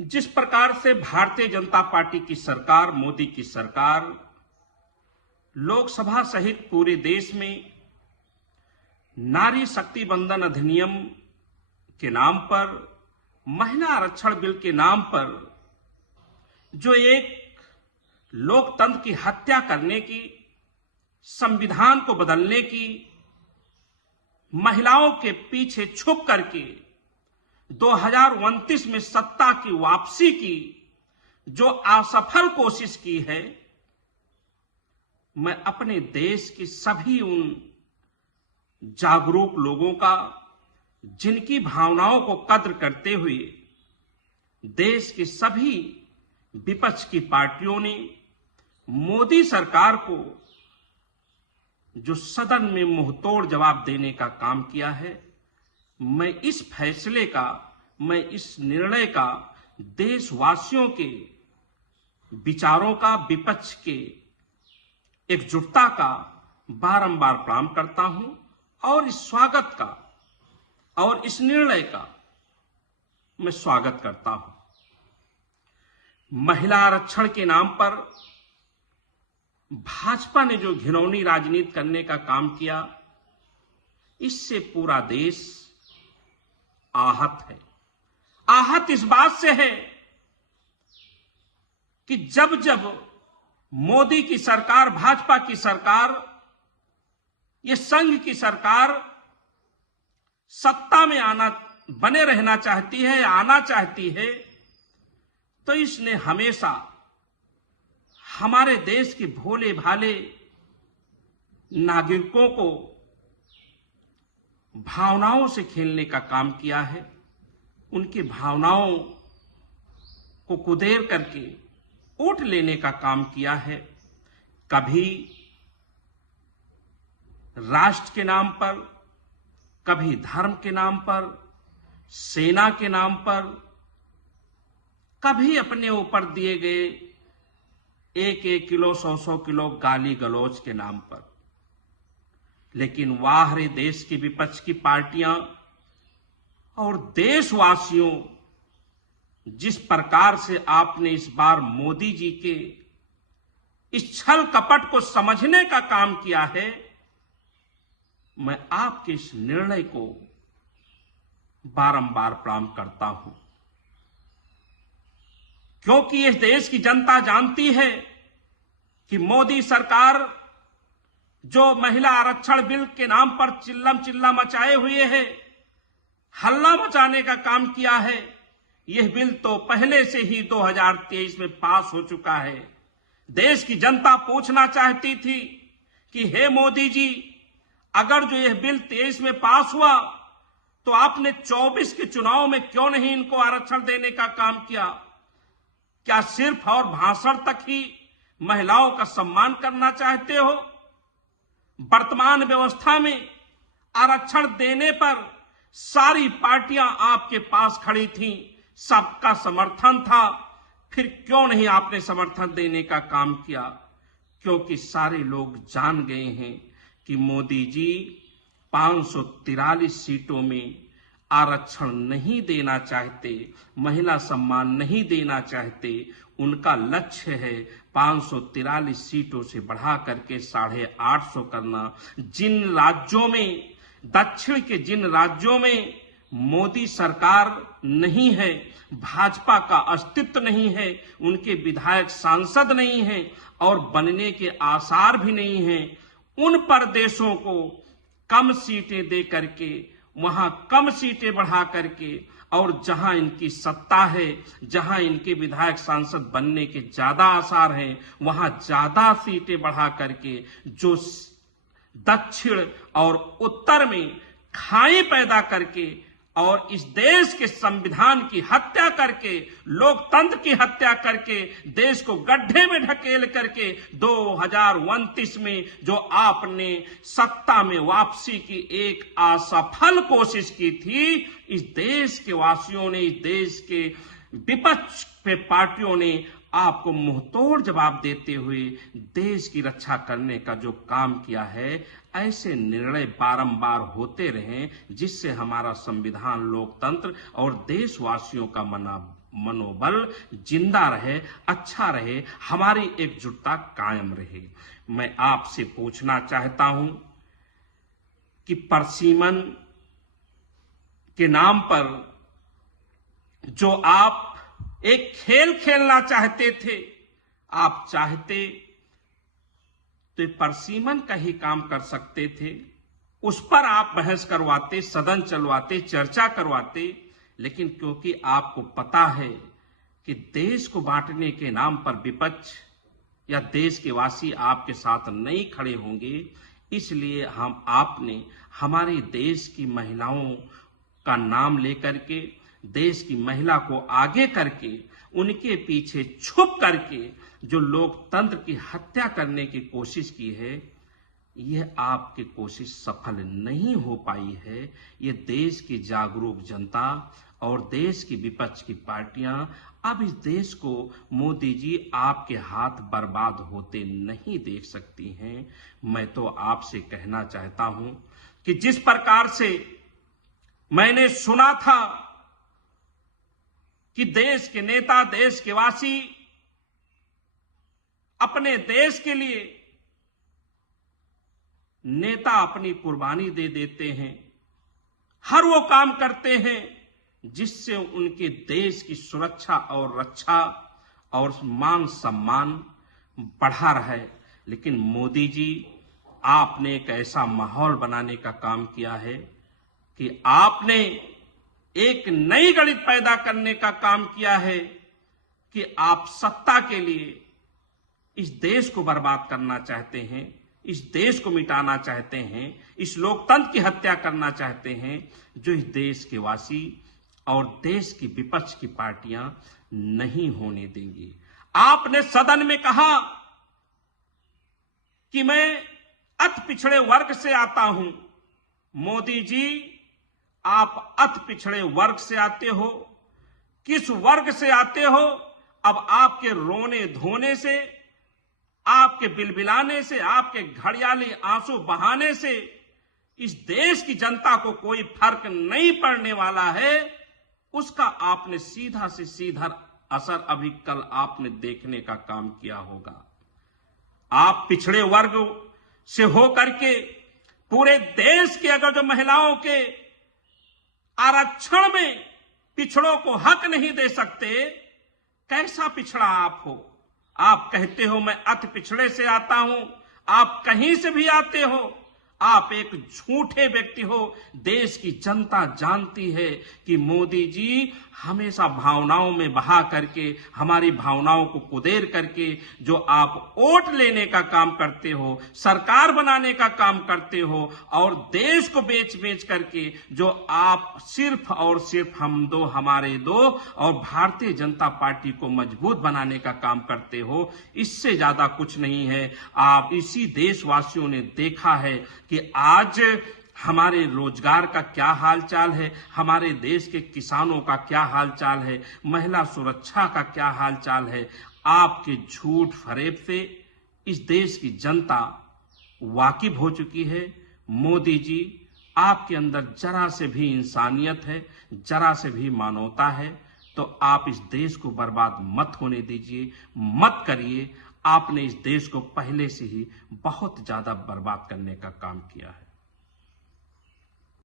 जिस प्रकार से भारतीय जनता पार्टी की सरकार, मोदी की सरकार, लोकसभा सहित पूरे देश में नारी शक्ति बंधन अधिनियम के नाम पर, महिला आरक्षण बिल के नाम पर जो एक लोकतंत्र की हत्या करने की, संविधान को बदलने की, महिलाओं के पीछे छुप करके 2029 में सत्ता की वापसी की जो असफल कोशिश की है, मैं अपने देश की सभी उन जागरूक लोगों का, जिनकी भावनाओं को कद्र करते हुए देश की सभी विपक्ष की पार्टियों ने मोदी सरकार को जो सदन में मुंहतोड़ जवाब देने का काम किया है, मैं इस फैसले का, मैं इस निर्णय का देशवासियों के विचारों का, विपक्ष के एकजुटता का बारंबार प्रणाम करता हूं और इस स्वागत का और इस निर्णय का मैं स्वागत करता हूं। महिला आरक्षण के नाम पर भाजपा ने जो घिनौनी राजनीति करने का काम किया, इससे पूरा देश आहत है। आहत इस बात से है कि जब जब मोदी की सरकार, भाजपा की सरकार, ये संघ की सरकार सत्ता में बने रहना चाहती है, आना चाहती है, तो इसने हमेशा हमारे देश के भोले भाले नागरिकों को भावनाओं से खेलने का काम किया है। उनकी भावनाओं को कुदेर करके वोट लेने का काम किया है। कभी राष्ट्र के नाम पर, कभी धर्म के नाम पर, सेना के नाम पर, कभी अपने ऊपर दिए गए 1-1 किलो, 100-100 किलो गाली गलौज के नाम पर। लेकिन वाह रे देश की विपक्ष की पार्टियां और देशवासियों, जिस प्रकार से आपने इस बार मोदी जी के इस छल कपट को समझने का काम किया है, मैं आपके इस निर्णय को बारंबार प्रणाम करता हूं, क्योंकि इस देश की जनता जानती है कि मोदी सरकार जो महिला आरक्षण बिल के नाम पर चिल्लम चिल्ला मचाए हुए है, हल्ला मचाने का काम किया है, यह बिल तो पहले से ही 2023 में पास हो चुका है। देश की जनता पूछना चाहती थी कि हे मोदी जी, अगर जो यह बिल 23 में पास हुआ तो आपने 24 के चुनाव में क्यों नहीं इनको आरक्षण देने का काम किया? क्या सिर्फ और भाषण तक ही महिलाओं का सम्मान करना चाहते हो? वर्तमान व्यवस्था में आरक्षण देने पर सारी पार्टियां आपके पास खड़ी थीं, सबका समर्थन था, फिर क्यों नहीं आपने समर्थन देने का काम किया? क्योंकि सारे लोग जान गए हैं कि मोदी जी 543 सीटों में आरक्षण नहीं देना चाहते, महिला सम्मान नहीं देना चाहते। उनका लक्ष्य है 543 सीटों से बढ़ा करके 850 करना। जिन राज्यों में, दक्षिण के जिन राज्यों में मोदी सरकार नहीं है, भाजपा का अस्तित्व नहीं है, उनके विधायक सांसद नहीं हैं और बनने के आसार भी नहीं हैं, उन प्रदेशों को कम सीटें दे करके, वहां कम सीटें बढ़ा करके, और जहां इनकी सत्ता है, जहां इनके विधायक सांसद बनने के ज्यादा आसार हैं, वहां ज्यादा सीटें बढ़ा करके जो दक्षिण और उत्तर में खाई पैदा करके और इस देश के संविधान की हत्या करके, लोकतंत्र की हत्या करके, देश को गड्ढे में ढकेल करके 2029 में जो आपने सत्ता में वापसी की एक असफल कोशिश की थी, इस देश के वासियों ने, इस देश के विपक्ष पे पार्टियों ने आपको मुंहतोड़ जवाब देते हुए देश की रक्षा करने का जो काम किया है, ऐसे निर्णय बारंबार होते रहें, जिससे हमारा संविधान, लोकतंत्र और देशवासियों का मनोबल जिंदा रहे, अच्छा रहे, हमारी एकजुटता कायम रहे। मैं आपसे पूछना चाहता हूं कि परसिमन के नाम पर जो आप एक खेल खेलना चाहते थे, आप चाहते तो परसिमन का ही काम कर सकते थे, उस पर आप बहस करवाते, सदन चलवाते, चर्चा करवाते, लेकिन क्योंकि आपको पता है कि देश को बांटने के नाम पर विपक्ष या देश के वासी आपके साथ नहीं खड़े होंगे, इसलिए आपने हमारे देश की महिलाओं का नाम लेकर के, देश की महिला को आगे करके, उनके पीछे छुप करके जो लोकतंत्र की हत्या करने की कोशिश की है, यह आपकी कोशिश सफल नहीं हो पाई है। ये देश की जागरूक जनता और देश की विपक्ष की पार्टियां अब इस देश को मोदी जी आपके हाथ बर्बाद होते नहीं देख सकती हैं। मैं तो आपसे कहना चाहता हूं कि जिस प्रकार से मैंने सुना था कि देश के नेता, देश के वासी अपने देश के लिए नेता अपनी कुर्बानी दे देते हैं, हर वो काम करते हैं जिससे उनके देश की सुरक्षा और रक्षा और मान सम्मान बढ़ा रहे। लेकिन मोदी जी, आपने एक ऐसा माहौल बनाने का काम किया है कि आपने एक नई गणित पैदा करने का काम किया है कि आप सत्ता के लिए इस देश को बर्बाद करना चाहते हैं, इस देश को मिटाना चाहते हैं, इस लोकतंत्र की हत्या करना चाहते हैं, जो इस देश के वासी और देश की विपक्ष की पार्टियां नहीं होने देंगी। आपने सदन में कहा कि मैं अति पिछड़े वर्ग से आता हूं। मोदी जी, आप अति पिछड़े वर्ग से आते हो, किस वर्ग से आते हो? अब आपके रोने धोने से, आपके बिलबिलाने से, आपके घड़ियाली आंसू बहाने से इस देश की जनता को कोई फर्क नहीं पड़ने वाला है। उसका आपने सीधा से सीधा असर अभी कल आपने देखने का काम किया होगा। आप पिछड़े वर्ग से होकर के पूरे देश के अगर जो महिलाओं के आरक्षण में पिछड़ों को हक नहीं दे सकते, कैसा पिछड़ा आप हो? आप कहते हो मैं अति पिछड़े से आता हूं, आप कहीं से भी आते हो, आप एक झूठे व्यक्ति हो। देश की जनता जानती है कि मोदी जी हमेशा भावनाओं में बहा करके, हमारी भावनाओं को कुदेर करके जो आप वोट लेने का काम करते हो, सरकार बनाने का काम करते हो और देश को बेच बेच करके जो आप सिर्फ और सिर्फ हम दो हमारे दो और भारतीय जनता पार्टी को मजबूत बनाने का काम करते हो, इससे ज्यादा कुछ नहीं है। आप इसी देशवासियों ने देखा है कि आज हमारे रोजगार का क्या हालचाल है, हमारे देश के किसानों का क्या हालचाल है, महिला सुरक्षा का क्या हालचाल है। आपके झूठ फरेब से इस देश की जनता वाकिफ हो चुकी है। मोदी जी, आपके अंदर जरा से भी इंसानियत है, जरा से भी मानवता है, तो आप इस देश को बर्बाद मत होने दीजिए, मत करिए। आपने इस देश को पहले से ही बहुत ज्यादा बर्बाद करने का काम किया है।